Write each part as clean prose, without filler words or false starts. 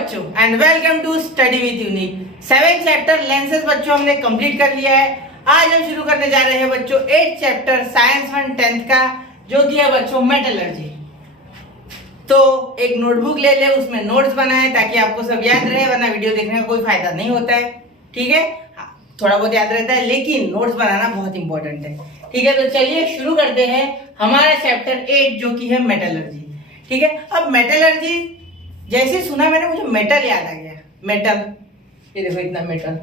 बच्चों and welcome to study with Unique. 7th chapter lenses बच्चों हमने कंप्लीट कर लिया है। आज हम शुरू करने जा रहे हैं बच्चों 8th चैप्टर साइंस 1 10th का, जो कि है बच्चों मेटलर्जी। तो एक नोटबुक ले ले, उसमें नोट्स बनाए ताकि आपको सब याद रहे, वरना वीडियो देखने का कोई फायदा नहीं होता है। ठीक है, थोड़ा बहुत याद रहता है लेकिन नोट्स बनाना बहुत इंपॉर्टेंट है। ठीक है, तो चलिए शुरू करते हैं हमारा चैप्टर 8 जो कि है मेटलर्जी। ठीक है, अब मेटलर्जी जैसे सुना मैंने मुझे मेटल याद आ गया। मेटल, ये देखो इतना मेटल।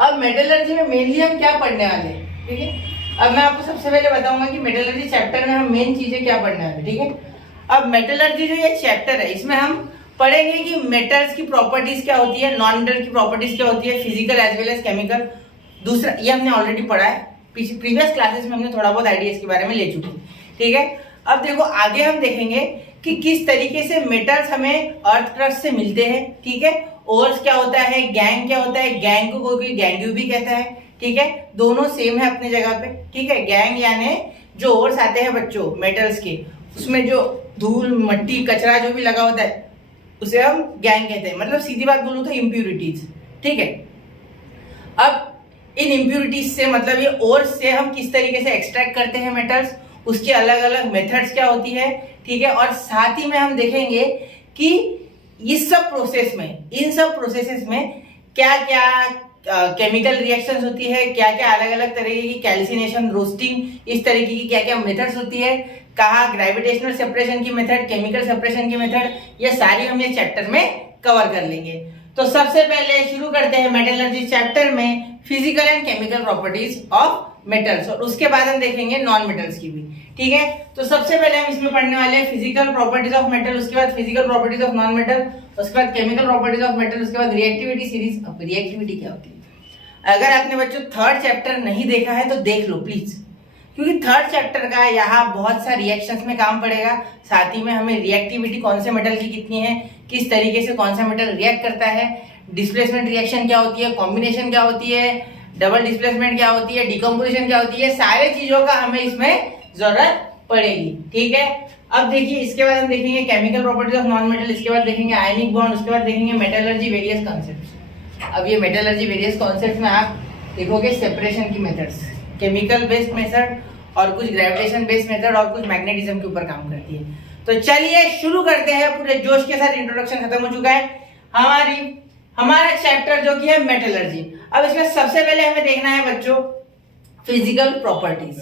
अब मेटलर्जी में मेनली हम क्या पढ़ने वाले हैं, ठीक है। अब मैं आपको सबसे पहले बताऊंगा कि मेटलर्जी चैप्टर में हम मेन चीजें क्या पढ़ने वाले, ठीक है। अब मेटलर्जी जो ये चैप्टर है, इसमें हम पढ़ेंगे कि मेटल्स की प्रॉपर्टीज क्या होती है, नॉन मेटल की प्रॉपर्टीज क्या होती है, physical as well as chemical. दूसरा, ये हमने ऑलरेडी पढ़ा है, प्रीवियस क्लासेस में हमने थोड़ा बहुत आइडिया इसके बारे में ले चुके हैं। ठीक है, अब देखो आगे हम देखेंगे कि किस तरीके से मेटल्स हमें अर्थ क्रस्ट से मिलते हैं। ठीक है, ओर्स क्या होता है, गैंग क्या होता है, गैंग को कोई गैंग्यू भी कहता है। ठीक है, दोनों सेम है अपनी जगह पे। ठीक है, गैंग यानी जो ओर्स आते हैं बच्चों मेटल्स के, उसमें जो धूल मट्टी कचरा जो भी लगा होता है उसे हम गैंग कहते हैं। मतलब सीधी बात बोलूं तो इम्प्यूरिटीज। ठीक है, अब इन इम्प्यूरिटीज से मतलब ये ओर्स से हम किस तरीके से एक्सट्रैक्ट करते हैं मेटल्स, उसकी अलग अलग मेथड्स क्या होती है। ठीक है, और साथ ही में हम देखेंगे कि इस सब प्रोसेस में, इन सब प्रोसेसेस में क्या क्या केमिकल रिएक्शंस होती है, क्या क्या अलग अलग तरीके की कैल्सिनेशन, रोस्टिंग, इस तरीके की क्या क्या मेथड्स होती है, कहाँ ग्रेविटेशनल सेपरेशन की मेथड, केमिकल सेपरेशन की मेथड, ये सारी हम ये चैप्टर में कवर कर लेंगे। तो सबसे पहले शुरू करते हैं मेटलर्जी चैप्टर में physical and chemical properties of metals, और उसके बाद हम देखेंगे नॉन मेटल्स की भी। ठीक है, तो सबसे पहले हम इसमें पढ़ने वाले हैं फिजिकल प्रॉपर्टीज ऑफ मेटल, उसके बाद physical properties of non metal, उसके बाद केमिकल प्रॉपर्टीज ऑफ मेटल, उसके बाद रिएक्टिविटी सीरीज। अब रिएक्टिविटी क्या होती है, अगर आपने बच्चों 3rd चैप्टर नहीं देखा है तो देख लो प्लीज, क्योंकि 3rd चैप्टर का यहाँ बहुत सा रिएक्शंस में काम पड़ेगा। साथ ही में हमें रिएक्टिविटी कौन से मेटल की कितनी है, किस तरीके से कौन सा मेटल रिएक्ट करता है, डिस्प्लेसमेंट रिएक्शन क्या होती है, कॉम्बिनेशन क्या होती है, डबल डिस्प्लेसमेंट क्या होती है, डिकम्पोजिशन क्या होती है, सारे चीजों का हमें इसमें जरूरत पड़ेगी। ठीक है, अब देखिए इसके बाद हम देखेंगे chemical properties of non metal, इसके बाद देखेंगे आयनिक बॉन्ड, उसके बाद देखेंगे मेटलर्जी वेरियस कॉन्सेप्ट्स। अब ये मेटलर्जी वेरियस कॉन्सेप्ट्स में आप देखोगे सेपरेशन की मेथड्स, केमिकल बेस्ड मेथड और कुछ ग्रेविटेशन बेस्ड मेथड और कुछ मैग्नेटिज्म के ऊपर काम करती है। तो चलिए शुरू करते हैं, पूरे जोश के साथ इंट्रोडक्शन खत्म हो चुका है हमारा चैप्टर जो कि है मेटलर्जी। अब इसमें सबसे पहले हमें देखना है बच्चों फिजिकल प्रॉपर्टीज।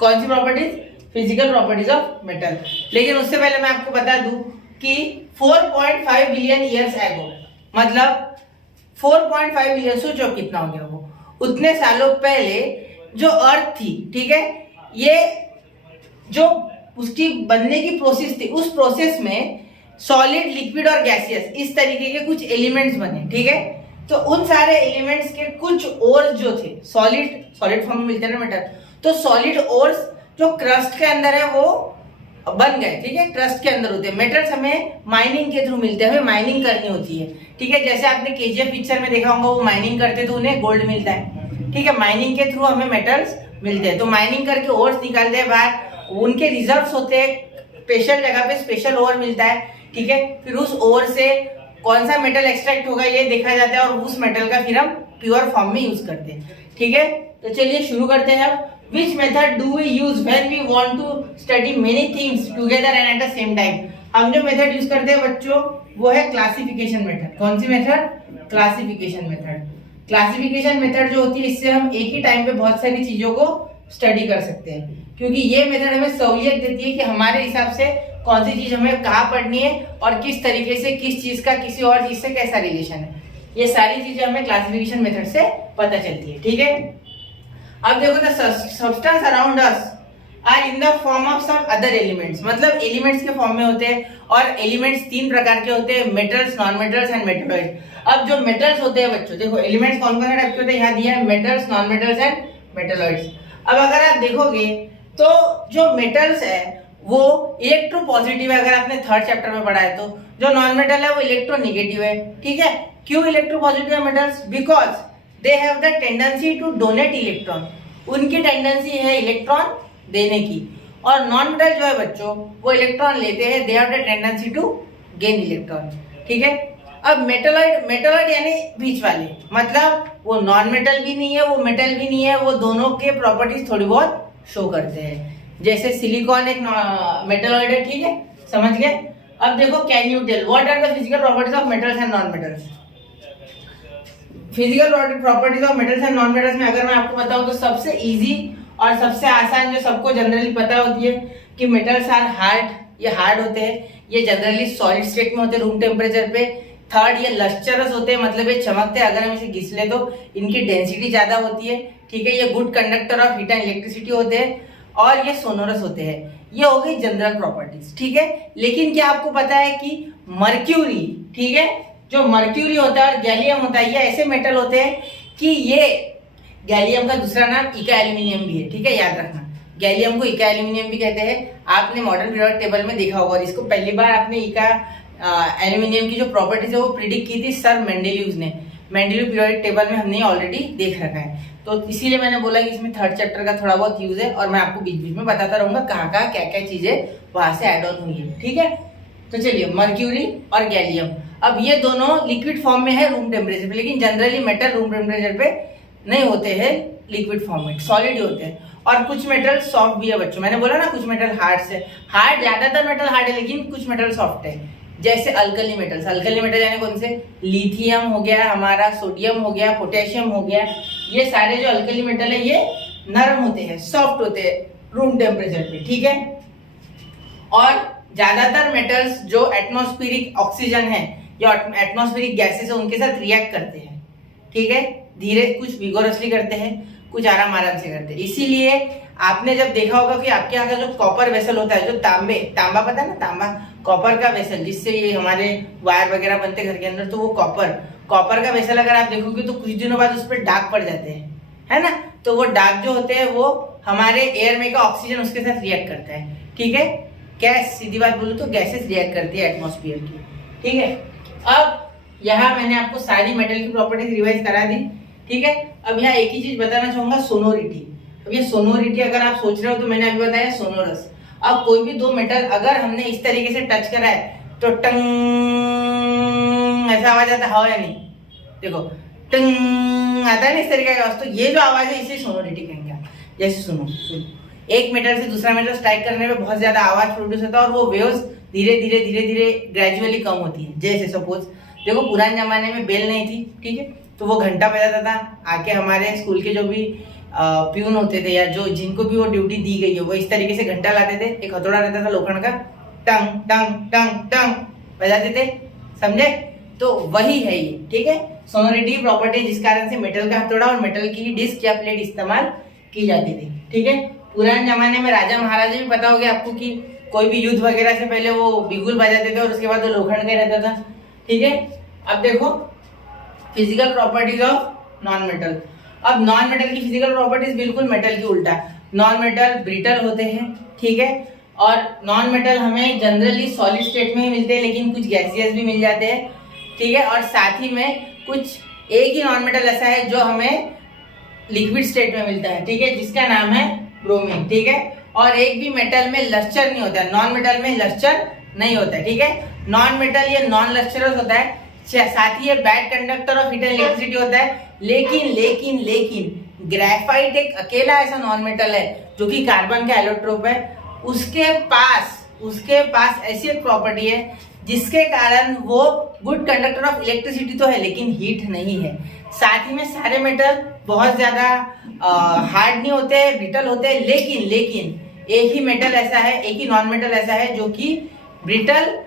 कौन सी properties, physical properties of metal. लेकिन उससे पहले मैं आपको बता दूं कि 4.5 बिलियन ईयर्स एगो, मतलब 4.5 बिलियन, सोचो कितना हो गया वो, उतने सालों पहले जो अर्थ थी, ठीक है, ये जो उसकी बनने की प्रोसेस थी, उस प्रोसेस में सॉलिड, लिक्विड और गैसियस इस तरीके के कुछ एलिमेंट्स बने। ठीक है, तो उन सारे एलिमेंट्स के कुछ ओर्स जो थे, सॉलिड फॉर्म में मिलते हैं ना मेटल, तो सॉलिड ओर्स जो क्रस्ट के अंदर है वो बन गए। ठीक है, क्रस्ट के अंदर होते हैं मेटल्स, हमें माइनिंग के थ्रू मिलते हैं, हमें माइनिंग करनी होती है। ठीक है, जैसे आपने केजीएफ पिक्चर में देखा होगा, वो माइनिंग करते तो उन्हें गोल्ड मिलता है। ठीक है, माइनिंग के थ्रू हमें मेटल्स मिलते हैं, तो माइनिंग करके ओर्स निकालते हैं बाहर, उनके रिजर्व्स होते हैं, स्पेशल जगह पे स्पेशल ओर मिलता है। ठीक है, फिर उस ओर से कौन सा मेटल एक्सट्रैक्ट होगा ये देखा जाता है, और उस मेटल का फिर हम प्योर फॉर्म में यूज करते हैं। ठीक है, तो चलिए शुरू करते हैं। Which method do we use when we want to study many things together and at the same time. हम जो मेथड यूज करते हैं बच्चों वो है क्लासिफिकेशन मेथड। कौन सी method, classification method. Classification method जो होती है, इससे हम एक ही टाइम पे बहुत सारी चीजों को स्टडी कर सकते हैं, क्योंकि ये मेथड हमें सहूलियत देती है कि हमारे हिसाब से कौन सी चीज हमें कहाँ पढ़नी है और किस तरीके से किस चीज का किसी और चीज से कैसा रिलेशन है, ये सारी चीजें हमें क्लासिफिकेशन मेथड से पता चलती है। ठीक है, अब देखो the substance around us are in the form of some other elements, मतलब एलिमेंट्स के फॉर्म में होते हैं, और एलिमेंट्स 3 प्रकार के होते हैं, metals, non metals and metalloid. अब जो मेटल्स होते हैं बच्चों, देखो एलिमेंट्स कौन कौन से टाइप के होते हैं यहाँ दिया है, metals, non metals and metalloids. अब अगर आप देखोगे तो जो मेटल्स है वो इलेक्ट्रो पॉजिटिव है, अगर आपने 3rd चैप्टर में पढ़ा है तो। जो नॉन मेटल है वो इलेक्ट्रो निगेटिव है। ठीक है, क्यों इलेक्ट्रो पॉजिटिव है metals, because they have the tendency to donate electron, उनकी टेंडेंसी है इलेक्ट्रॉन देने की। और नॉन मेटल जो है बच्चों वो इलेक्ट्रॉन लेते हैं, they have the tendency to gain electron. ठीक है। अब मेटलॉइड, मेटलॉइड यानी बीच वाले, मतलब वो नॉन मेटल भी नहीं है, वो मेटल भी नहीं है, वो दोनों के प्रॉपर्टीज थोड़ी बहुत शो करते हैं। जैसे सिलिकॉन एक मेटलॉइड है, ठीक है, समझ गए। अब देखो, can you tell what are the physical properties of metals and non metals. Physical properties of metals and non metals में अगर मैं आपको बताऊं तो सबसे इजी और सबसे आसान जो सबको जनरली पता होती है कि मेटल्स आर हार्ड, ये हार्ड होते हैं, ये जनरली सॉलिड स्टेट में होते हैं रूम टेम्परेचर पे। थर्ड, ये लस्चरस होते हैं, मतलब ये चमकते हैं, अगर हम इसे घिस ले तो इनकी डेंसिटी ज्यादा होती है, ठीक है। ये good conductor of heat and electricity होते हैं और ये सोनोरस होते हैं। ये हो गई जनरल प्रॉपर्टीज, ठीक है। लेकिन क्या आपको पता है कि मर्क्यूरी, ठीक है, जो मर्क्यूरी होता है और गैलियम होता है, ये ऐसे मेटल होते हैं कि ये गैलियम का दूसरा नाम इका एल्यूमिनियम भी है, ठीक है, याद रखना। गैलियम को इका एल्यूमिनियम भी कहते हैं। आपने मॉडर्न पीरियोडिक टेबल में देखा होगा, और इसको पहली बार आपने इका एल्यूमिनियम की जो प्रॉपर्टीज है वो प्रिडिक्ट की थी सर मेंडेलिव्स ने। मेंडेलिव पीरियोडिक टेबल में हमने ऑलरेडी देख रखा है, तो इसीलिए मैंने बोला कि इसमें थर्ड चैप्टर का थोड़ा बहुत यूज है और मैं आपको बीच बीच में बताता रहूंगा कहाँ कहाँ क्या क्या चीजें वहां से एड ऑन हुई है, ठीक है। तो चलिए, मर्क्यूरी और गैलियम, अब ये दोनों लिक्विड फॉर्म में है रूम टेम्परेचर पे, लेकिन जनरली मेटल रूम टेम्परेचर पे नहीं होते हैं, लिक्विड फॉर्म में सॉलिड ही होते हैं। और कुछ मेटल सॉफ्ट भी है बच्चों, मैंने बोला ना कुछ मेटल हार्ड से, हार्ड ज्यादातर मेटल हार्ड है लेकिन कुछ मेटल सॉफ्ट है। जैसे अल्कली मेटल्स, अल्कली मेटल यानी कौन से, लिथियम हो गया हमारा, सोडियम हो गया, पोटेशियम हो गया, ये सारे जो अल्कली मेटल है ये नरम होते हैं, सॉफ्ट होते हैं रूम टेम्परेचर पे, ठीक है। और ज्यादातर मेटल्स जो एटमॉस्फेरिक ऑक्सीजन है या एटमॉस्फेरिक गैसेस है उनके साथ रिएक्ट करते हैं, ठीक है। धीरे, कुछ विगोरसली करते हैं, कुछ आराम आराम से करते हैं। इसीलिए आपने जब देखा होगा कि आपके यहाँ का जो कॉपर वेसल होता है, जो तांबा पता है ना, तांबा कॉपर का वेसल, जिससे ये हमारे वायर वगैरह बनते हैं घर के अंदर, तो वो कॉपर का वेसल अगर आप देखोगे तो कुछ दिनों बाद उस पर दाग पड़ जाते हैं, है ना। तो वो दाग जो होते हैं वो हमारे एयर में का ऑक्सीजन उसके साथ रिएक्ट करता है, ठीक है। गैस, सीधी बात बोलूं तो गैसेस रिएक्ट करती है एटमॉस्फेयर की, ठीक है। अब यहाँ मैंने आपको सारी मेटल की प्रॉपर्टीज रिवाइज करा दी, ठीक है। अब यहाँ एक ही चीज बताना चाहूंगा, सोनोरिटी। अब ये सोनोरिटी अगर आप सोच रहे हो तो मैंने अभी बताया सोनोरस। अब कोई भी दो मेटल अगर हमने इस तरीके से टच करा है तो टंग ऐसा आवाज आता है, हवा या नहीं, देखो टंग आता है ना इस तरीके का आवाज, तो ये जो आवाज है इसे सोनोरिटी कहेंगे। जैसे सुनो, एक मेटल से दूसरा मेटल स्ट्राइक करने में बहुत ज्यादा आवाज प्रोड्यूस होता है और वो वेव्स धीरे धीरे धीरे धीरे ग्रेजुअली कम होती है। जैसे सपोज देखो, पुराने जमाने में बेल नहीं थी, ठीक है, तो वो घंटा बजाता था, आके हमारे स्कूल के जो भी प्यून होते थे या जो जिनको भी वो ड्यूटी दी गई है वो इस तरीके से घंटा लाते थे, एक हथौड़ा रहता था लोखंड का, टंग टंग टंग टंग बजाते थे, समझे। तो वही है ये, ठीक है, सोनोरिटी प्रॉपर्टी, जिस कारण से मेटल का हथौड़ा और मेटल की डिस्क या प्लेट इस्तेमाल की जाती थी, ठीक है। पुराने जमाने में राजा महाराजा भी पता हो गया आपको कि कोई भी युद्ध वगैरह से पहले वो बिगुल बजाते थे और उसके बाद वो लोखंड का रहता था, ठीक है। अब देखो physical properties of non metal. अब नॉन मेटल की फिजिकल प्रॉपर्टीज बिल्कुल मेटल की उल्टा। नॉन मेटल ब्रिटल होते हैं, ठीक है, और नॉन मेटल हमें जनरली सॉलिड स्टेट में ही मिलते हैं लेकिन कुछ गैसियस भी मिल जाते हैं, ठीक है। और साथ ही में कुछ एक ही नॉन मेटल ऐसा है जो हमें लिक्विड स्टेट में मिलता है, ठीक है, जिसका नाम है ब्रोमीन, ठीक है। और एक भी मेटल में लस्टर नहीं होता है, नॉन मेटल में लस्टर नहीं होता है, ठीक है। नॉन मेटल ये नॉन लस्टरस होता है, साथ ही ये bad conductor of heat and electricity होता है। लेकिन लेकिन लेकिन ग्रेफाइट एक अकेला ऐसा नॉन मेटल है जो कि कार्बन का एलोट्रोप है, उसके पास ऐसी एक प्रॉपर्टी है जिसके कारण वो गुड कंडक्टर ऑफ इलेक्ट्रिसिटी तो है लेकिन हीट नहीं है। साथ ही में सारे मेटल बहुत ज्यादा हार्ड नहीं होते, ब्रिटल होते हैं, लेकिन एक ही मेटल ऐसा है, एक ही नॉन मेटल ऐसा है जो कि ब्रिटल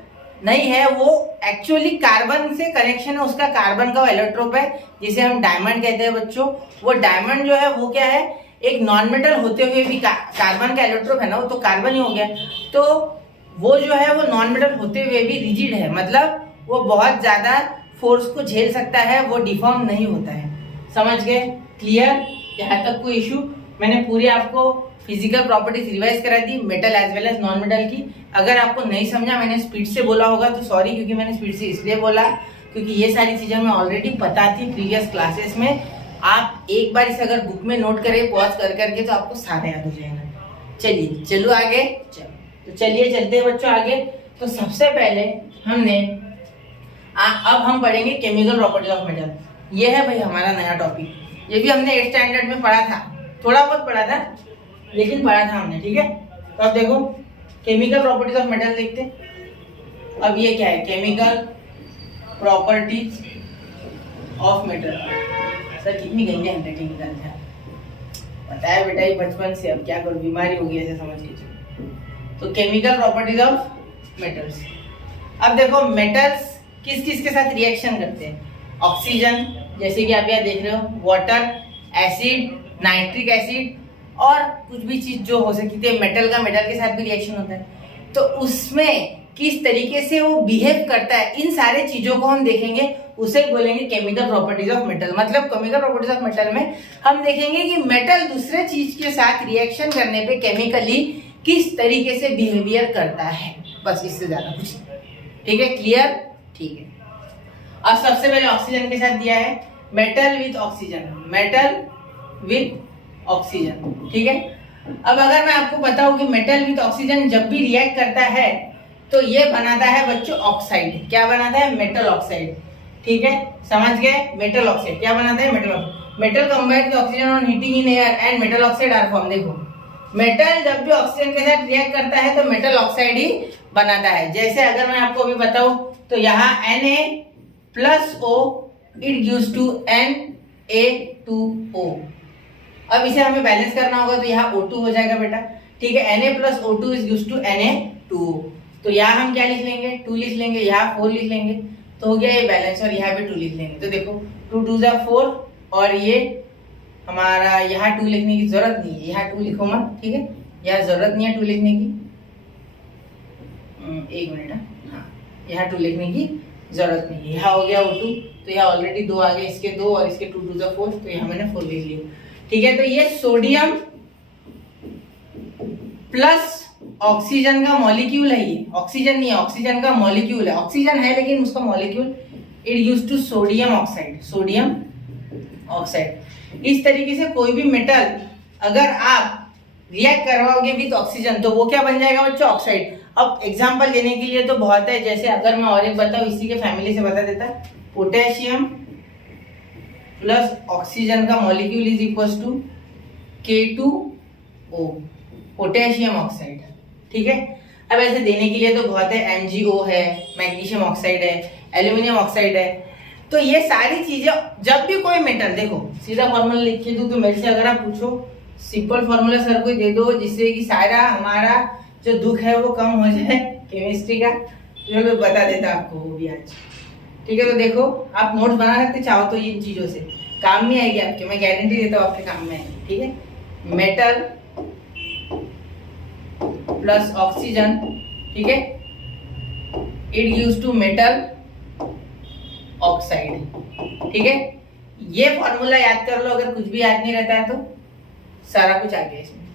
नहीं है, वो एक्चुअली कार्बन से कनेक्शन है उसका, कार्बन का इलेक्ट्रोप है जिसे हम डायमंड कहते हैं बच्चों। वो डायमंड जो है वो क्या है, एक नॉन मेटल होते हुए भी कार्बन का इलेक्ट्रोप है ना, वो तो कार्बन ही हो गया, तो वो जो है वो नॉन मेटल होते हुए भी रिजिड है, मतलब वो बहुत ज्यादा फोर्स को झेल सकता है, वो डिफॉर्म नहीं होता है। समझ गए? क्लियर? यहाँ तक कोई इशू? मैंने पूरी आपको फिजिकल प्रॉपर्टीज रिवाइज करा दी, metal as well as non metal की। अगर आपको नहीं समझा, मैंने स्पीड से बोला होगा तो सॉरी, क्योंकि मैंने स्पीड से इसलिए बोला क्योंकि ये सारी चीजें मैं ऑलरेडी पता थी प्रीवियस क्लासेस में। आप एक बार इसे अगर बुक में नोट करें पॉज कर करके तो आपको सारा याद हो जाएगा। चलिए चलो आगे, तो चलिए चलते हैं बच्चों आगे। तो सबसे पहले हमने अब हम पढ़ेंगे केमिकल प्रॉपर्टीज ऑफ मेटल। ये है भाई हमारा नया टॉपिक, ये भी हमने 8th स्टैंडर्ड में पढ़ा था, थोड़ा बहुत पढ़ा था लेकिन पढ़ा था हमने, ठीक है। तो अब देखो केमिकल प्रॉपर्टीज ऑफ मेटल देखते हैं। अब ये क्या है, chemical properties of metal. Sir कितनी गंदी हैंडराइटिंग निकालते हैं, पता है बेटा, ये बचपन से, अब क्या करूं, बीमारी हो गई ऐसे समझ लीजिए। तो केमिकल प्रॉपर्टीज ऑफ मेटल्स। अब देखो मेटल्स किस किस के साथ रिएक्शन करते हैं, ऑक्सीजन, जैसे कि आप यहाँ देख रहे हो, वाटर, एसिड, नाइट्रिक एसिड, और कुछ भी चीज जो हो सकती है मेटल का मेटल के साथ भी रिएक्शन होता है, तो उसमें किस तरीके से वो बिहेव करता है, इन सारे चीजों को हम देखेंगे, उसे बोलेंगे केमिकल प्रॉपर्टीज ऑफ मेटल। मतलब केमिकल प्रॉपर्टीज ऑफ मेटल में हम देखेंगे कि मेटल दूसरे चीज के साथ रिएक्शन करने पे केमिकली किस तरीके से बिहेवियर करता है, बस इससे ज्यादा कुछ, ठीक है, क्लियर, ठीक है। अब सबसे पहले ऑक्सीजन के साथ दिया है, metal with oxygen, metal with oxygen, ठीक है। अब अगर मैं आपको बताऊं कि मेटल विथ ऑक्सीजन जब भी रिएक्ट करता है तो ये बनाता है बच्चों ऑक्साइड। क्या बनाता है, मेटल ऑक्साइड, ठीक है, समझ गए। मेटल ऑक्साइड क्या बनाता है, metal oxide. Metal combined with oxygen on heating in air and metal oxide are form. देखो मेटल जब भी ऑक्सीजन के साथ रिएक्ट करता है तो मेटल ऑक्साइड ही बनाता है। जैसे अगर मैं आपको अभी बताऊं तो यहाँ Na+O it gives to Na2O। अब इसे हमें बैलेंस करना होगा तो यहाँ O2 हो जाएगा बेटा, ठीक है। Na+O2 is gives to Na2O। तो यहाँ हम क्या लिख लेंगे, 2 लिख लेंगे, यहाँ 4 लिख लेंगे, तो हो गया ये बैलेंस, और यहाँ पे 2 लिख लेंगे। तो देखो 2 2 जा 4, और ये हमारा यहाँ 2 लिखने की जरूरत नहीं है, यहाँ 2 लिखो मत, ठीक है, यहाँ जरूरत नहीं है 2 लिखने की, एक मिनट, हाँ, यहाँ 2 लिखने की जरूरत नहीं है। यहाँ हो गया O2, तो यहाँ ऑलरेडी 2 आ गए, इसके 2 और इसके 2 2 जा 4, तो यहाँ मैंने 4 लिख लिया, ठीक है। तो ये सोडियम प्लस ऑक्सीजन का मॉलिक्यूल है, ये ऑक्सीजन नहीं है, ऑक्सीजन का मॉलिक्यूल है, ऑक्सीजन है लेकिन उसका molecule, it gives to sodium oxide, sodium oxide. इस तरीके से कोई भी मेटल अगर आप रिएक्ट करवाओगे विद ऑक्सीजन तो वो क्या बन जाएगा बच्चों, ऑक्साइड। अब एग्जांपल देने के लिए तो बहुत है, जैसे अगर मैं और एक बताऊं, इसी के फैमिली से बता देता, पोटेशियम प्लस ऑक्सीजन का molecule is equal to K2O, potassium oxide, ठीक है। अब ऐसे देने के लिए तो बहुत है, MgO है, मैग्नीशियम ऑक्साइड है, एल्यूमिनियम ऑक्साइड है। तो ये सारी चीजें जब भी कोई मेटल, देखो सीधा फॉर्मूला लिख के दूं तो मेरे से अगर आप पूछो सिंपल फॉर्मूला सर कोई दे दो जिससे कि सारा हमारा जो दुख है वो कम हो जाए केमिस्ट्री का, जो मैं बता देता आपको वो भी आज, ठीक है। तो देखो आप नोट्स बना सकते चाहो तो, इन चीजों से काम नहीं आएगी आपके, मैं गारंटी देता हूँ आपके काम में आएगी, ठीक है। मेटल प्लस ऑक्सीजन, ठीक है, it gives to metal oxide, ठीक है। ये फॉर्मूला याद कर लो, अगर कुछ भी याद नहीं रहता है तो सारा कुछ आ गया इसमें,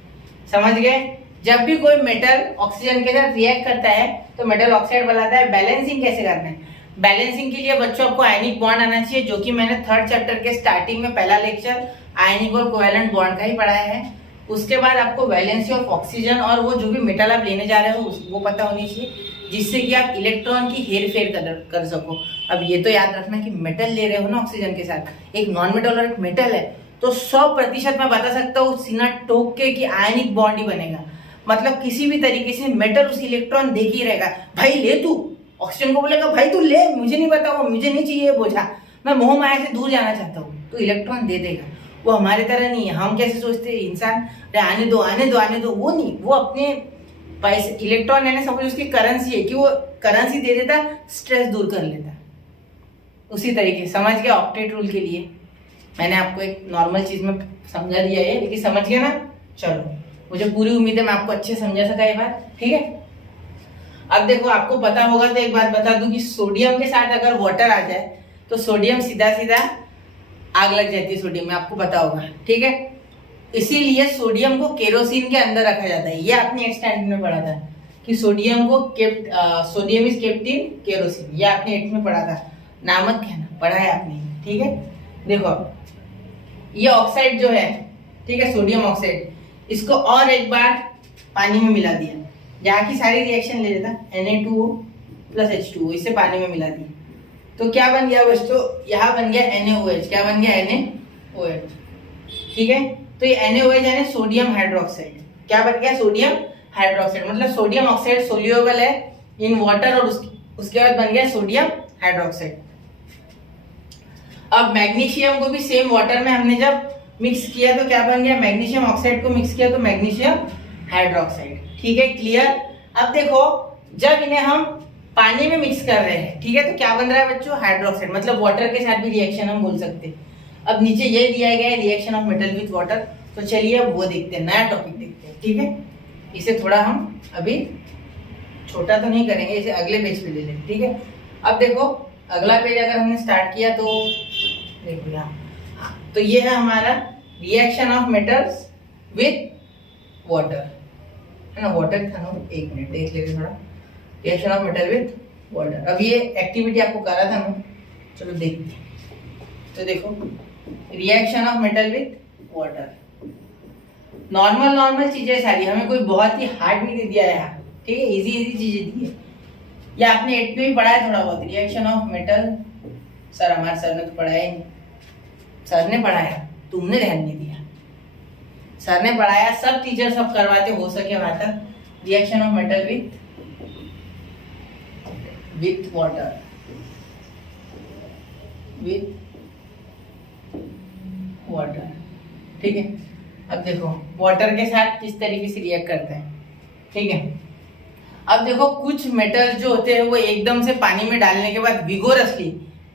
समझ गए। जब भी कोई मेटल ऑक्सीजन के साथ रिएक्ट करता है तो मेटल ऑक्साइड बनाता है। बैलेंसिंग कैसे करना है, बैलेंसिंग के लिए बच्चों आपको आयनिक बॉन्ड आना चाहिए, जो कि मैंने 3rd चैप्टर के स्टार्टिंग में पहला लेक्चर आयनिक और कोवेलेंट बॉन्ड का ही पढ़ाया है। उसके बाद आपको वैलेंसी ऑफ ऑक्सीजन और वो जो भी मेटल आप लेने जा रहे हो वो पता होनी चाहिए, जिससे कि आप इलेक्ट्रॉन की हेर फेर कर सको। अब ये तो याद रखना कि मेटल ले रहे हो ना ऑक्सीजन के साथ, एक नॉन मेटल और एक मेटल है, तो 100% मैं बता सकता हूँ सीना ठोक के कि आयनिक बॉन्ड ही बनेगा। मतलब किसी भी तरीके से मेटल उस इलेक्ट्रॉन दे ही रहेगा, भाई ले तू, ऑक्सीजन को बोलेगा भाई तू ले, मुझे नहीं पता, वो मुझे नहीं चाहिए बोझा, मैं मोह माया से दूर जाना चाहता हूँ, तो इलेक्ट्रॉन दे देगा। वो हमारे तरह नहीं है, हम कैसे सोचते हैं इंसान, अरे आने दो आने दो आने दो, वो नहीं, वो अपने पैसे, इलेक्ट्रॉन यानी समझ उसकी करेंसी है कि वो करेंसी दे देता, स्ट्रेस दूर कर लेता। उसी तरीके समझ गया, ऑक्टेट रूल के लिए मैंने आपको एक नॉर्मल चीज में समझा दिया है, लेकिन समझ गया ना। चलो, मुझे पूरी उम्मीद है मैं आपको अच्छे समझा सका ये बात, ठीक है। अब देखो आपको पता होगा तो एक बात बता दूं कि सोडियम के साथ अगर वाटर आ जाए तो सोडियम सीधा सीधा आग लग जाती है सोडियम में, आपको पता होगा, ठीक है। इसीलिए सोडियम को केरोसिन के अंदर रखा जाता है, ये आपने 8th स्टैंडर्ड में पढ़ा था कि सोडियम को sodium is kept in kerosene, ये आपने 8th में पढ़ा था, नामक कहना, पढ़ा है आपने, ठीक है। देखो ये ऑक्साइड जो है, ठीक है, सोडियम ऑक्साइड, इसको और एक बार पानी में मिला दिया, यहाँ की सारी रिएक्शन ले लेता, Na2O प्लस H2O, इसे पानी में मिला दिया, तो क्या बन गया बच्चों, यहाँ बन गया NaOH। क्या बन गया, NaOH। ठीक है, तो ये NaOH यानी सोडियम हाइड्रोक्साइड। क्या बन गया, सोडियम हाइड्रोक्साइड, मतलब सोडियम ऑक्साइड सोल्यूबल है इन वाटर, और उसके बाद बन गया सोडियम हाइड्रोक्साइड। अब मैग्नीशियम को भी सेम वाटर में हमने जब मिक्स किया तो क्या बन गया, मैग्नीशियम ऑक्साइड को मिक्स किया तो मैग्नीशियम हाइड्रोक्साइड। ठीक है, क्लियर। अब देखो जब इन्हें हम पानी में मिक्स कर रहे हैं, ठीक है, तो क्या बन रहा है बच्चों, हाइड्रोक्साइड, मतलब वाटर के साथ भी रिएक्शन हम बोल सकते हैं। अब नीचे ये दिया गया है reaction of metal with water, तो चलिए अब वो देखते हैं, नया टॉपिक देखते हैं। ठीक है, इसे थोड़ा हम अभी छोटा तो नहीं करेंगे, इसे अगले पेज पे ले लेंगे। ठीक है, अब देखो अगला पेज अगर हमने स्टार्ट किया तो देखो यहाँ, तो ये है हमारा reaction of metals with water, है ना, वाटर था ना, एक मिनट देख लेते थोड़ा, reaction of metal with water. अब ये एक्टिविटी आपको करा था ना, चलो देखते हैं। तो देखो reaction of metal with water, normal चीजें सारी, हमें कोई बहुत ही हार्ड नहीं दे दिया है यहाँ। ठीक है, इजी चीजें दी है, या आपने 8th में भी पढ़ा है थोड़ा बहुत, रिएक्शन ऑफ मेटल। सर हमारे सर ने तो पढ़ाया ही नहीं, सर ने पढ़ाया, तुमने ध्यान नहीं दिया। सर ने पढ़ाया, सब टीचर सब करवाते, हो सके वहां तक। Reaction of metal with water, with water. ठीक है, अब देखो वाटर के साथ किस तरीके से रिएक्ट करते हैं। ठीक है, अब देखो कुछ मेटल जो होते हैं वो एकदम से पानी में डालने के बाद विगोरसली,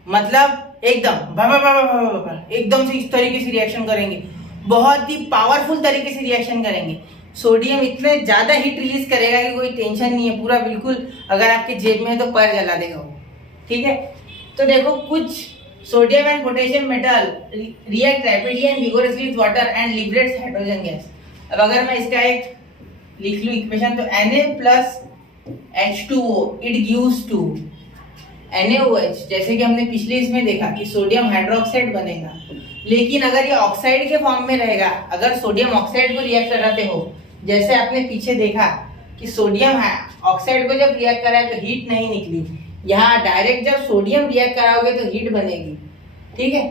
मतलब एकदम से इस तरीके से रिएक्शन करेंगे, बहुत ही पावरफुल तरीके से रिएक्शन करेंगे। सोडियम इतने ज्यादा हीट रिलीज करेगा कि कोई टेंशन नहीं है, पूरा बिल्कुल अगर आपके जेब में है तो पैर जला देगा वो। ठीक है, तो देखो कुछ sodium and potassium metal react rapidly and vigorously with water and liberates hydrogen gas. अब अगर मैं इसका एक लिख लूं इक्वेशन, तो Na+H2O it gives to NaOH। जैसे कि हमने पिछले इसमें देखा कि सोडियम हाइड्रोक्साइड बनेगा, लेकिन अगर ये ऑक्साइड के फॉर्म में रहेगा, अगर सोडियम ऑक्साइड को रिएक्ट कराते हो, जैसे आपने पीछे देखा कि सोडियम ऑक्साइड को जब रिएक्ट कराए तो हीट नहीं निकली, यहाँ डायरेक्ट जब सोडियम रिएक्ट कराओगे तो हीट बनेगी। ठीक है,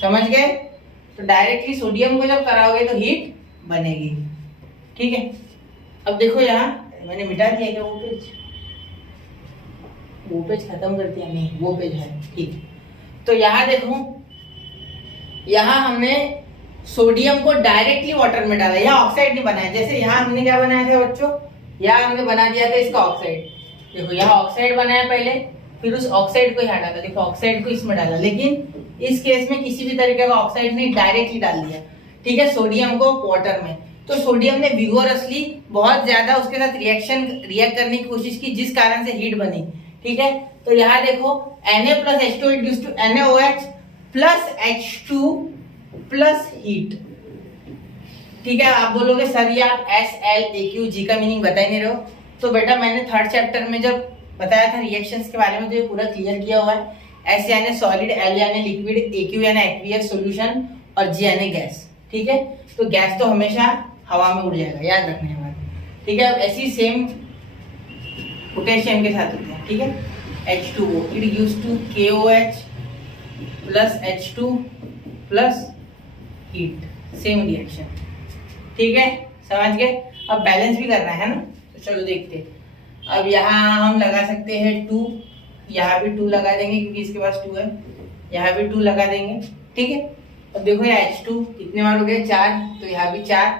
समझ गए, तो डायरेक्टली सोडियम को जब कराओगे तो हीट बनेगी। ठीक है, अब देखो यहाँ मैंने मिटा दिया क्या, वो पेज खत्म कर दिया, नहीं वो पेज है। ठीक, तो यहाँ देखो, यहाँ हमने सोडियम को डायरेक्टली वाटर में डाला, यहाँ ऑक्साइड नहीं बनाया। जैसे यहाँ हमने क्या बनाया था बच्चों, यहाँ हमने बना दिया था इसका ऑक्साइड। देखो यहाँ ऑक्साइड बनाया पहले, फिर उस ऑक्साइड को यहाँ डाला, देखो ऑक्साइड को इसमें डाला, लेकिन इस केस में किसी भी तरीके का ऑक्साइड नहीं, डायरेक्टली डाल दिया। ठीक है, सोडियम को वाटर में, तो सोडियम ने विगोरसली बहुत ज्यादा उसके साथ रिएक्ट करने की कोशिश की, जिस कारण से हीट बनी। ठीक है, तो यहाँ देखो Na+H2 it gives to NaOH plus H2 plus heat. ठीक है, आप बोलोगे सर ये आप SLAQG का मीनिंग बता ही नहीं रहे हो, तो बेटा मैंने 3rd चैप्टर में जब बताया था रिएक्शंस के बारे में तो ये पूरा क्लियर किया हुआ है। S यानी सॉलिड, L यानी लिक्विड, AQ यानी एक्वियस सॉल्यूशन, और G यानी गैस। ठीक है, तो गैस तो हमेशा हवा में उड़ जाएगा, याद रखना है बात। ठीक है, ऐसी सेम पोटेशियम के साथ होते हैं। ठीक है, H2O it gives to KOH plus H2 plus heat, same reaction. ठीक है, समझ गए। अब बैलेंस भी करना है ना, तो चलो देखते हैं। अब यहाँ हम लगा सकते हैं 2, यहाँ भी 2 लगा देंगे क्योंकि इसके पास 2 है, यहाँ भी 2 लगा देंगे। ठीक है, अब देखो यहाँ H2 कितने बार हो गए, 4, तो यहाँ भी 4,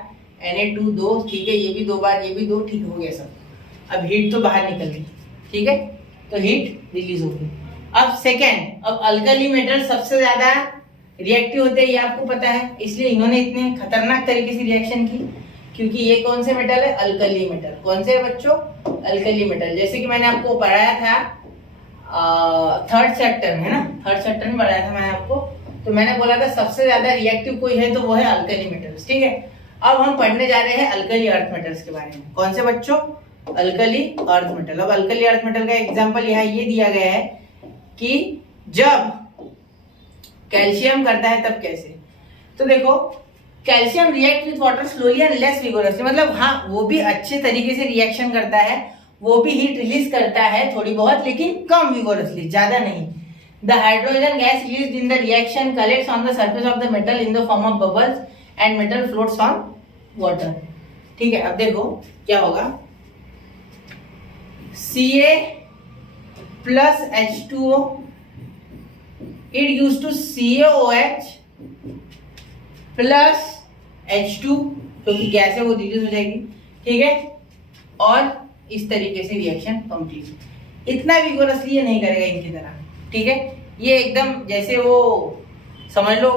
Na2 2, ठीक है, ये भी 2 बार, ये भी 2, ठीक हो गया सब। अब हीट तो बाहर निकल गई। ठीक है, तो हीट रिलीज हो गई। अब सेकेंड, अब अल्कली मेटल सबसे ज्यादा रिएक्टिव होते हैं, ये आपको पता है, इसलिए इन्होंने इतने खतरनाक तरीके से रिएक्शन की, क्योंकि ये कौन से मेटल है, अल्कली मेटल। कौन से बच्चों, अल्कली मेटल। जैसे कि मैंने आपको पढ़ाया था 3rd चैप्टर में, है ना, 3rd चैप्टर में पढ़ाया था मैंने आपको, तो मैंने बोला था सबसे ज्यादा रिएक्टिव कोई है तो वो है अल्कली मेटल्स। ठीक है, अब हम पढ़ने जा रहे हैं अल्कली अर्थ मेटल्स के बारे में। कौन से बच्चों, अल्कली अर्थ मेटल। अब अल्कली अर्थ मेटल का एग्जांपल यहाँ ये दिया गया है कि जब कैल्शियम करता है तब कैसे। तो देखो calcium react with water slowly and less vigorously, मतलब हाँ वो भी अच्छे तरीके से रिएक्शन करता है, वो भी हीट रिलीज करता है थोड़ी बहुत, लेकिन कम विगोरसली, ज्यादा नहीं। The hydrogen gas released in the reaction collects on the surface of the metal in the form of bubbles and metal floats on water. ठीक है, अब देखो क्या होगा, Ca plus H2O it used to CaOH plus H2 क्योंकि gas है वो reduce हो जाएगी, ठीक है, और इस तरीके से रिएक्शन कंप्लीट। इतना विगोरसली ये नहीं करेगा इनकी तरह, ठीक है, ये एकदम जैसे वो समझ लो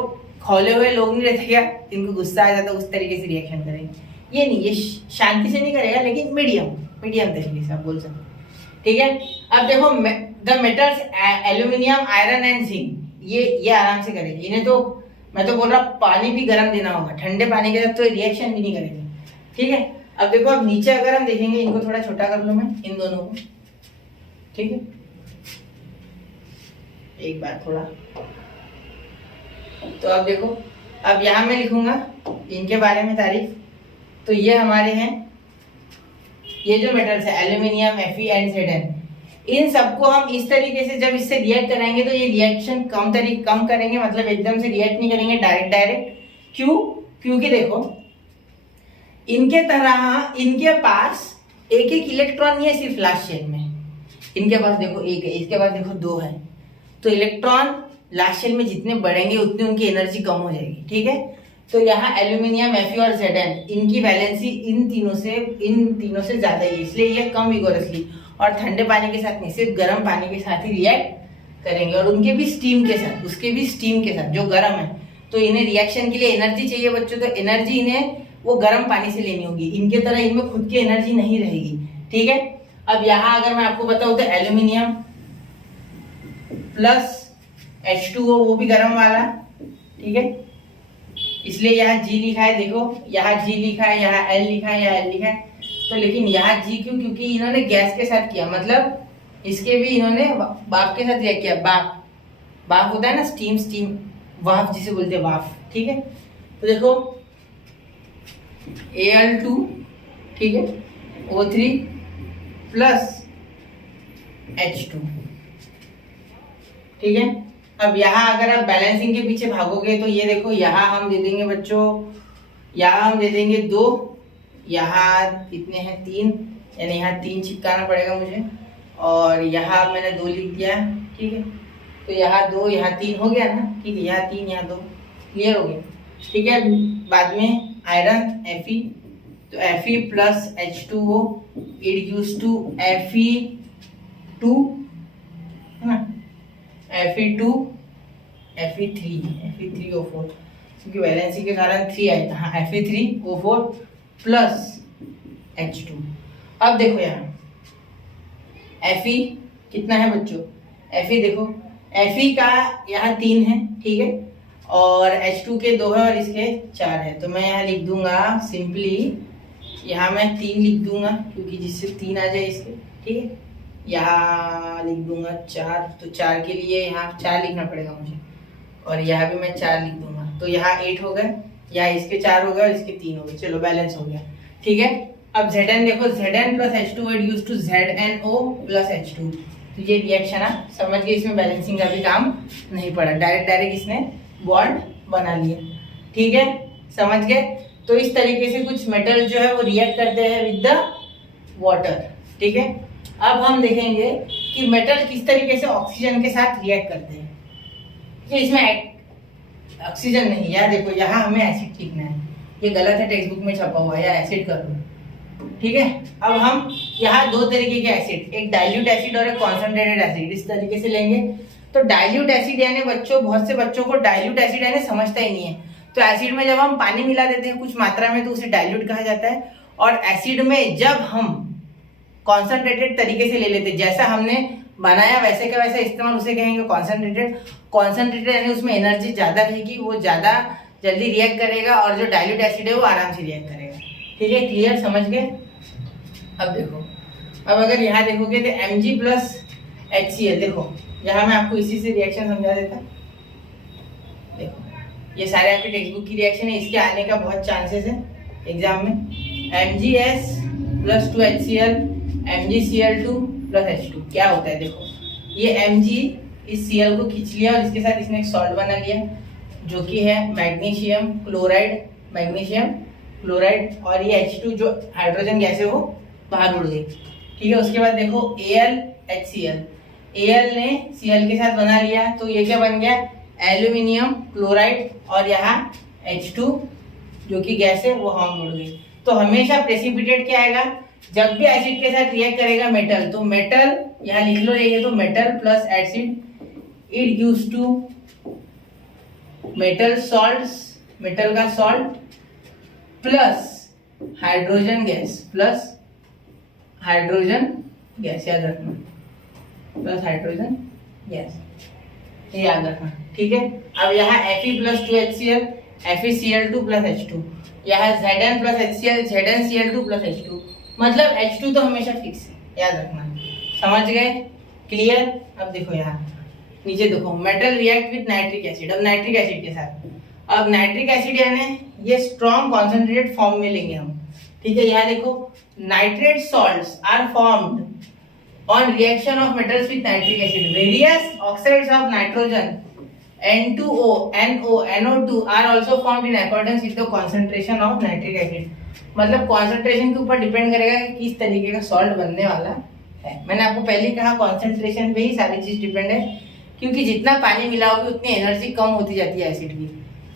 खोले हुए लोग नहीं रहते क्या, इनको गुस्सा आ जाता है उस तरीके से रिएक्शन करेंगे। ये नहीं, ये शांति से नहीं करेगा लेकिन मीडियम तरीके से आप बोल सकते, ठीक है। अब देखो the metals aluminium, iron and zinc, ये आराम से करेंगे। इन्हें तो मैं तो बोल रहा पानी भी गर्म देना होगा, ठंडे पानी के साथ तो रिएक्शन भी नहीं करेंगे, ठीक है। अब देखो, अब नीचे अगर हम देखेंगे, इनको थोड़ा छोटा कर लूं मैं इन दोनों को, ठीक है, एक बार थोड़ा, तो अब देखो, अब यहां मैं लिखूंगा इनके बारे में तारीफ। तो ये हमारे हैं, ये जो मेटल्स है एल्यूमिनियम, Fe एंड Zn, इन सबको हम इस तरीके से जब इससे रिएक्ट कराएंगे तो ये रिएक्शन कम करेंगे, मतलब एकदम से रिएक्ट नहीं करेंगे डायरेक्ट। क्यों? क्योंकि देखो इनके तरह इनके पास एक इलेक्ट्रॉन नहीं है सिर्फ लास्ट शेल में, इनके पास देखो एक है, इसके पास देखो दो है, तो इलेक्ट्रॉन लास्ट शेल में जितने बढ़ेंगे उतनी उनकी एनर्जी कम हो जाएगी, ठीक है। तो यहाँ एल्यूमिनियम, Fe और Zn, इनकी वैलेंसी इन तीनों से ज्यादा है, इसलिए ये कम विगोरसली और ठंडे पानी के साथ नहीं, सिर्फ गर्म पानी के साथ ही रिएक्ट करेंगे, और उनके भी स्टीम के साथ, उसके भी स्टीम के साथ जो गर्म है। तो इन्हें रिएक्शन के लिए एनर्जी चाहिए बच्चों, तो एनर्जी इन्हें वो गर्म पानी से लेनी होगी, इनके तरह इनमें खुद की एनर्जी नहीं रहेगी, ठीक है। अब यहाँ अगर मैं आपको बताऊं तो एल्यूमिनियम प्लस H2O, वो भी गर्म वाला, ठीक है, इसलिए यहाँ G लिखा है, देखो यहाँ G लिखा है, यहाँ L लिखा है, यहाँ L लिखा है। तो लेकिन यहाँ G क्यों? क्योंकि इन्होंने गैस के साथ किया, मतलब इसके भी इन्होंने भाप के साथ रिएक्ट किया। भाप होता है ना, स्टीम, वाफ जिसे बोलते हैं, वाफ, ठीक है। तो देखो Al2, ठीक है, O3 प्लस H2, ठीक है। अब यहाँ अगर आप बैलेंसिंग के पीछे भागोगे तो ये देखो, यहाँ हम दे देंगे बच्चों, यहाँ हम दे देंगे 2, यहाँ कितने हैं 3, यानी यहाँ 3 चिपकाना पड़ेगा मुझे, और यहाँ मैंने 2 लिख दिया, ठीक है। तो यहाँ 2 यहाँ 3 हो गया ना, ठीक है, यहाँ 3 यहाँ 2, क्लियर हो गया, ठीक है। बाद में आयरन Fe, तो Fe plus H2O it gives to Fe2, है ना, Fe2 Fe3O4, क्योंकि वैलेंसी के कारण 3 आया था, हाँ, Fe3O4 प्लस H2। अब देखो यहाँ Fe कितना है बच्चों, Fe देखो, Fe का यहाँ 3 है, ठीक है, और H2 के 2 है और इसके 4 है। तो मैं यहाँ लिख दूंगा सिंपली, यहाँ मैं 3 लिख दूंगा क्योंकि जिससे 3 आ जाए इसके, ठीक है। यहाँ लिख दूंगा 4, तो 4 के लिए यहाँ 4 लिखना पड़ेगा मुझे, और यहाँ भी मैं 4 लिख दूंगा, तो यहाँ 8 हो गए, यहाँ इसके 4 हो गए और इसके 3 हो गए, चलो बैलेंस हो गया, ठीक है। अब Zn देखो, Zn plus H2 it used to ZnO plus H2, तो ये रिएक्शन आप समझ गए, इसमें बैलेंसिंग का भी काम नहीं पड़ा, डायरेक्ट इसने बॉन्ड बना लिया, ठीक है, समझ गए। तो इस तरीके से कुछ मेटल जो है वो रिएक्ट करते हैं विद द वाटर, ठीक है। अब हम देखेंगे कि मेटल किस तरीके से ऑक्सीजन के साथ रिएक्ट करते हैं। तो इसमें ऑक्सीजन नहीं, यार देखो यहाँ हमें एसिड लिखना है, ये गलत है, टेक्स्ट बुक में छपा हुआ है, या एसिड कर लो, ठीक है। अब हम यहाँ 2 तरीके के एसिड, एक डाइल्यूट एसिड और एक कॉन्सेंट्रेटेड एसिड, इस तरीके से लेंगे। तो डाइल्यूट एसिड यानी बच्चों, बहुत से बच्चों को डाइल्यूट एसिड यानी समझता ही नहीं है। तो एसिड में जब हम पानी मिला देते हैं कुछ मात्रा में तो उसे डाइल्यूट कहा जाता है, और एसिड में जब हम कॉन्सेंट्रेटेड तरीके से ले लेते, जैसा हमने बनाया वैसे का वैसा इस्तेमाल, उसे कहेंगे कॉन्सेंट्रेटेड। कॉन्सेंट्रेटेड यानी उसमें एनर्जी ज्यादा रहेगी, वो ज्यादा जल्दी रिएक्ट करेगा, और जो डाइल्यूट एसिड है वो आराम से रिएक्ट करेगा, ठीक है, क्लियर, समझ गए। अब देखो, अब अगर यहाँ देखोगे तो Mg प्लस HCl, देखो यहाँ मैं आपको इसी से रिएक्शन समझा देता। देखो ये सारे आपके टेक्स्ट बुक की रिएक्शन है, इसके आने का बहुत चांसेस है एग्जाम में। MgS plus 2HCl, MgCl2 plus H2, क्या होता है देखो, ये Mg इस Cl को खींच लिया और इसके साथ इसने एक सॉल्ट बना लिया जो कि है मैग्नीशियम क्लोराइड, मैग्नीशियम क्लोराइड, और ये H2 जो हाइड्रोजन गैस है वो बाहर उड़ गई। ठीक है, उसके बाद देखो Al HCl, Al ने Cl के साथ बना लिया तो ये क्या बन गया, एल्यूमिनियम क्लोराइड, और यहाँ H2 जो कि गैस है वो हम उड़ गई। तो हमेशा प्रेसिपिटेट क्या आएगा, जब भी एसिड के साथ रिएक्ट करेगा मेटल, तो मेटल यहाँ लिख लो, ये तो metal plus acid, it gives to metal salts, metal का salt plus hydrogen gas, plus hydrogen gas, याद रखना, प्लस हाइड्रोजन गैस, ये याद रखना। ठीक है, अब यहाँ Fe+2HCl, FeCl2 प्लस H2, यहाँ Zn plus HCl, ZnCl2 plus H2, मतलब H2 तो हमेशा फिक्स है, याद रखना। समझ गए, क्लियर। अब देखो यहाँ नीचे देखो, metal react with nitric acid, अब नाइट्रिक एसिड के साथ, अब नाइट्रिक एसिड यानी ये स्ट्रॉन्ग कॉन्सेंट्रेटेड फॉर्म में लेंगे हम। ठीक है, यहाँ देखो nitrate salts are formed on reaction of metals with nitric acid. Various oxides of nitrogen N2O, NO, NO2 are also formed in accordance with the concentration of nitric acid. मतलब concentration के ऊपर डिपेंड करेगा कि किस तरीके का salt बनने वाला है। मैंने आपको पहले ही कहा कॉन्सेंट्रेशन पे ही सारी चीज डिपेंड है, क्योंकि जितना पानी मिलाओगे उतनी एनर्जी कम होती जाती है एसिड की,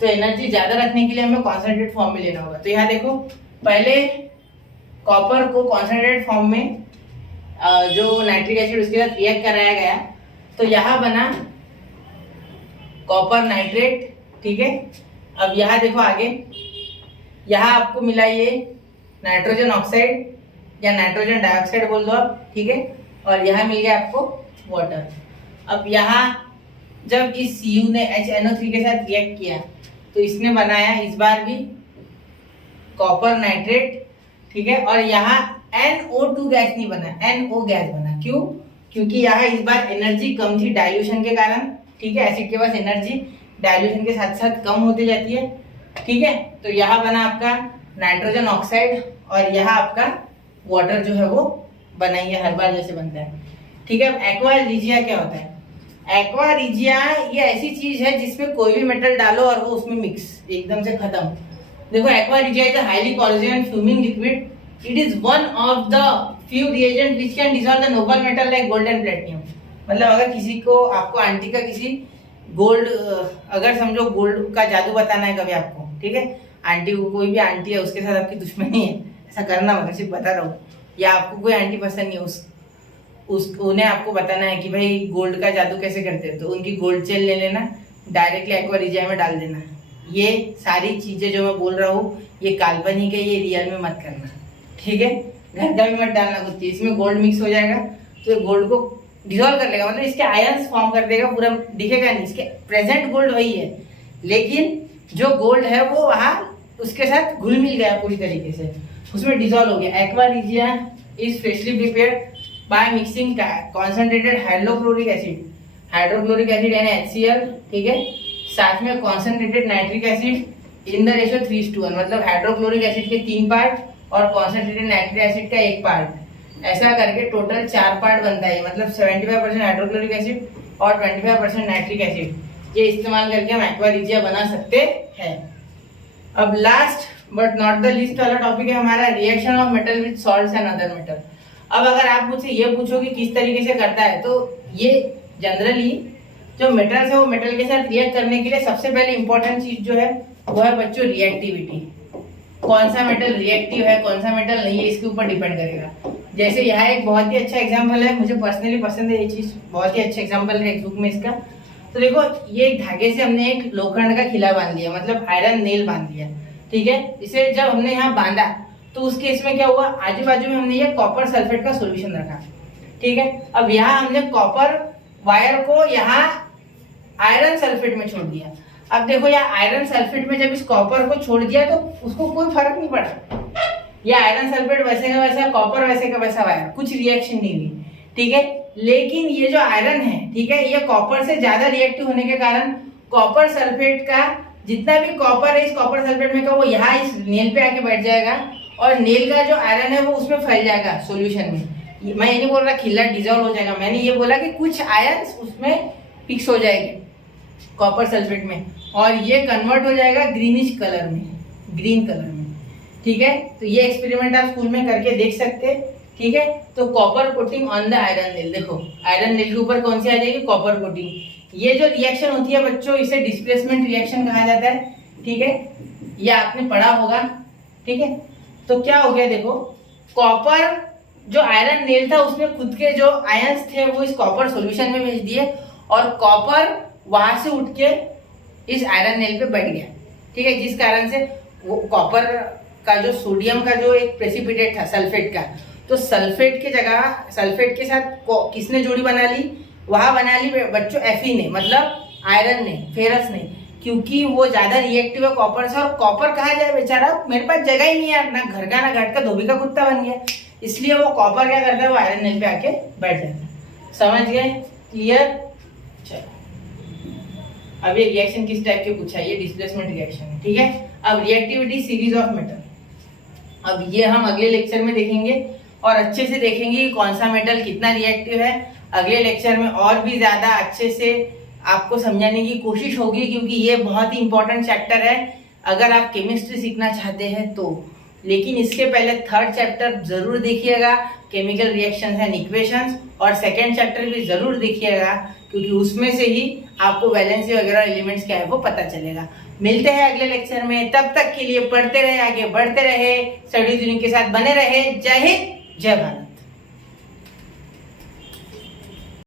तो एनर्जी ज्यादा रखने के लिए हमें कॉन्सेंट्रेट फॉर्म में लेना होगा। तो यहाँ देखो पहले कॉपर को कॉन्सेंट्रेट फॉर्म में जो नाइट्रिक एसिड उसके साथ रिएक्ट कराया गया, तो यहाँ बना कॉपर नाइट्रेट। ठीक है, अब यहाँ देखो आगे, यहाँ आपको मिला ये नाइट्रोजन ऑक्साइड या नाइट्रोजन डाइऑक्साइड बोल दो आप। ठीक है, और यहाँ मिल गया आपको वाटर। अब यहाँ जब इस Cu ने HNO3 के साथ रिएक्ट किया तो इसने बनाया इस बार भी कॉपर नाइट्रेट। ठीक है, और यहाँ NO2 गैस नहीं बना, NO गैस बना। क्यों? क्योंकि यहाँ इस बार एनर्जी कम थी डाइल्यूशन के कारण। ठीक है, एसिड के पास एनर्जी डाइल्यूशन के साथ साथ कम होती जाती है। ठीक है, तो यहाँ बना आपका नाइट्रोजन ऑक्साइड और यहाँ आपका वाटर जो है वो बना ही है, हर बार जैसे बनता है। ठीक है, अब एक्वा रिजिया क्या होता है? एक्वा रिजिया ये ऐसी चीज है जिसमें कोई भी मेटल डालो और वो उसमें मिक्स एकदम से खत्म। देखो aqua regia is a highly corrosive and fuming liquid. It is one of the few reagents which can dissolve the noble metal like gold and platinum. मतलब अगर किसी को, आपको आंटी का किसी गोल्ड, अगर समझो गोल्ड का जादू बताना है कभी आपको, ठीक है, आंटी को, कोई भी आंटी है उसके साथ आपकी दुश्मनी है, ऐसा करना मतलब सिर्फ बता रहा हूँ, या आपको कोई आंटी पसंद नहीं, उन्हें आपको बताना है कि भाई गोल्ड का जादू कैसे करते हैं, तो उनकी गोल्ड चेन ले लेना, डायरेक्टली एक्वा रिजिया में डाल देना। ये सारी चीजें जो मैं बोल रहा हूँ ये काल्पनिक है, ये रियल में मत करना। ठीक है, घर का भी मत डालना कुछ चीज, इसमें गोल्ड मिक्स हो जाएगा तो गोल्ड को डिसॉल्व कर लेगा, मतलब इसके आयंस फॉर्म कर देगा, पूरा दिखेगा नहीं। इसके प्रेजेंट गोल्ड वही है, लेकिन जो गोल्ड है वो वहाँ उसके साथ घुल मिल गया पूरी तरीके से, उसमें डिसॉल्व हो गया। Aqua regia is freshly prepared by mixing concentrated hydrochloric acid यानी HCl, ठीक है, साथ में concentrated nitric acid in the ratio 3:1, मतलब हाइड्रोक्लोरिक एसिड के 3 पार्ट और कॉन्सेंट्रेटेड नाइट्रिक एसिड का 1 पार्ट, ऐसा करके टोटल 4 पार्ट बनता है। मतलब 75% हाइड्रोक्लोरिक एसिड और 25% नाइट्रिक एसिड, ये इस्तेमाल करके हम एक्वा रिजिया बना सकते हैं। अब last but not the least वाला टॉपिक है हमारा reaction of metal with salts and other metal. अब अगर आप मुझसे ये पूछो कि किस तरीके से करता है, तो ये जनरली जो मेटल्स है वो मेटल के साथ रिएक्ट करने के लिए सबसे पहले इंपॉर्टेंट चीज जो है वो है बच्चों रिएक्टिविटी। कौन सा मेटल रिएक्टिव है, कौन सा मेटल नहीं है, इसके ऊपर डिपेंड करेगा। जैसे यहाँ एक बहुत ही अच्छा एग्जांपल है, मुझे पर्सनली पसंद है ये चीज, बहुत ही अच्छा एग्जांपल है एक बुक में इसका। तो देखो ये एक धागे से हमने एक लोखंड का खिला बांध लिया, मतलब आयरन नेल बांध लिया। ठीक है, इसे जब हमने यहाँ बांधा तो उस केस में क्या हुआ, आजू बाजू में हमने ये कॉपर सल्फेट का सोल्यूशन रखा। ठीक है, अब यहाँ हमने कॉपर वायर को यहाँ आयरन सल्फेट में छोड़ दिया। अब देखो यार आयरन सल्फेट में जब इस कॉपर को छोड़ दिया तो उसको कोई फर्क नहीं पड़ा, ये आयरन सल्फेट वैसे का वैसा, कॉपर वैसे का वैसा वायर, कुछ रिएक्शन नहीं हुई। ठीक है, लेकिन ये जो आयरन है, ठीक है, ये कॉपर से ज्यादा रिएक्टिव होने के कारण कॉपर सल्फेट का जितना भी कॉपर है इस कॉपर सल्फेट में का वो यहाँ इस नेल पे आके बैठ जाएगा और नेल का जो आयरन है वो उसमें फैल जाएगा सोल्यूशन में। मैं ये नहीं बोल रहा खिल्ला डिजॉल्व हो जाएगा, मैंने ये बोला कि कुछ आयन उसमें फिक्स हो जाएगी कॉपर सल्फेट में, और ये कन्वर्ट हो जाएगा ग्रीनिश कलर में, ग्रीन कलर में। ठीक है, तो ये एक्सपेरिमेंट आप स्कूल में करके देख सकते हैं। ठीक है, तो copper coating on the iron nail, देखो आयरन नेल के ऊपर कौन सी आ जाएगी, कॉपर कोटिंग। ये जो रिएक्शन होती है बच्चों, इसे डिस्प्लेसमेंट रिएक्शन कहा जाता है। ठीक है, ये आपने पढ़ा होगा। ठीक है, तो क्या हो गया, देखो कॉपर जो आयरन नेल था उसमें खुद के जो आयंस थे वो इस कॉपर सॉल्यूशन में भेज दिए, और कॉपर वहां से उठ के इस आयरन नेल पे बैठ गया। ठीक है, जिस कारण से वो कॉपर का जो सोडियम का जो एक प्रेसिपिटेट था सल्फेट का, तो सल्फेट की जगह सल्फेट के साथ किसने जोड़ी बना ली, वहां बना ली बच्चों Fe ने, मतलब आयरन ने, फेरस ने, क्योंकि वो ज्यादा रिएक्टिव है कॉपर से। और कॉपर कहा जाए बेचारा, मेरे पास जगह ही नहीं है, ना घर का ना घाट का, धोबी का कुत्ता बन गया। इसलिए वो कॉपर क्या करता है, वो आयरन नेल पे आके बैठ जाता है। समझ गए, क्लियर। चलो अब ये रिएक्शन किस टाइप के पूछा है, ये डिस्प्लेसमेंट रिएक्शन है। ठीक है, अब रिएक्टिविटी सीरीज ऑफ मेटल, अब ये हम अगले लेक्चर में देखेंगे और अच्छे से देखेंगे कि कौन सा मेटल कितना रिएक्टिव है। अगले लेक्चर में और भी ज्यादा अच्छे से आपको समझाने की कोशिश होगी, क्योंकि ये बहुत ही इंपॉर्टेंट चैप्टर है अगर आप केमिस्ट्री सीखना चाहते हैं तो। लेकिन इसके पहले थर्ड चैप्टर जरूर देखिएगा, केमिकल रिएक्शंस एंड इक्वेशंस, और सेकंड चैप्टर भी जरूर देखिएगा, क्योंकि उसमें से ही आपको वैलेंसी वगैरह एलिमेंट्स क्या है वो पता चलेगा। मिलते हैं अगले लेक्चर में, तब तक के लिए पढ़ते रहे, आगे बढ़ते रहे, स्टडी यूनिट के साथ बने रहे। जय हिंद, जय भारत।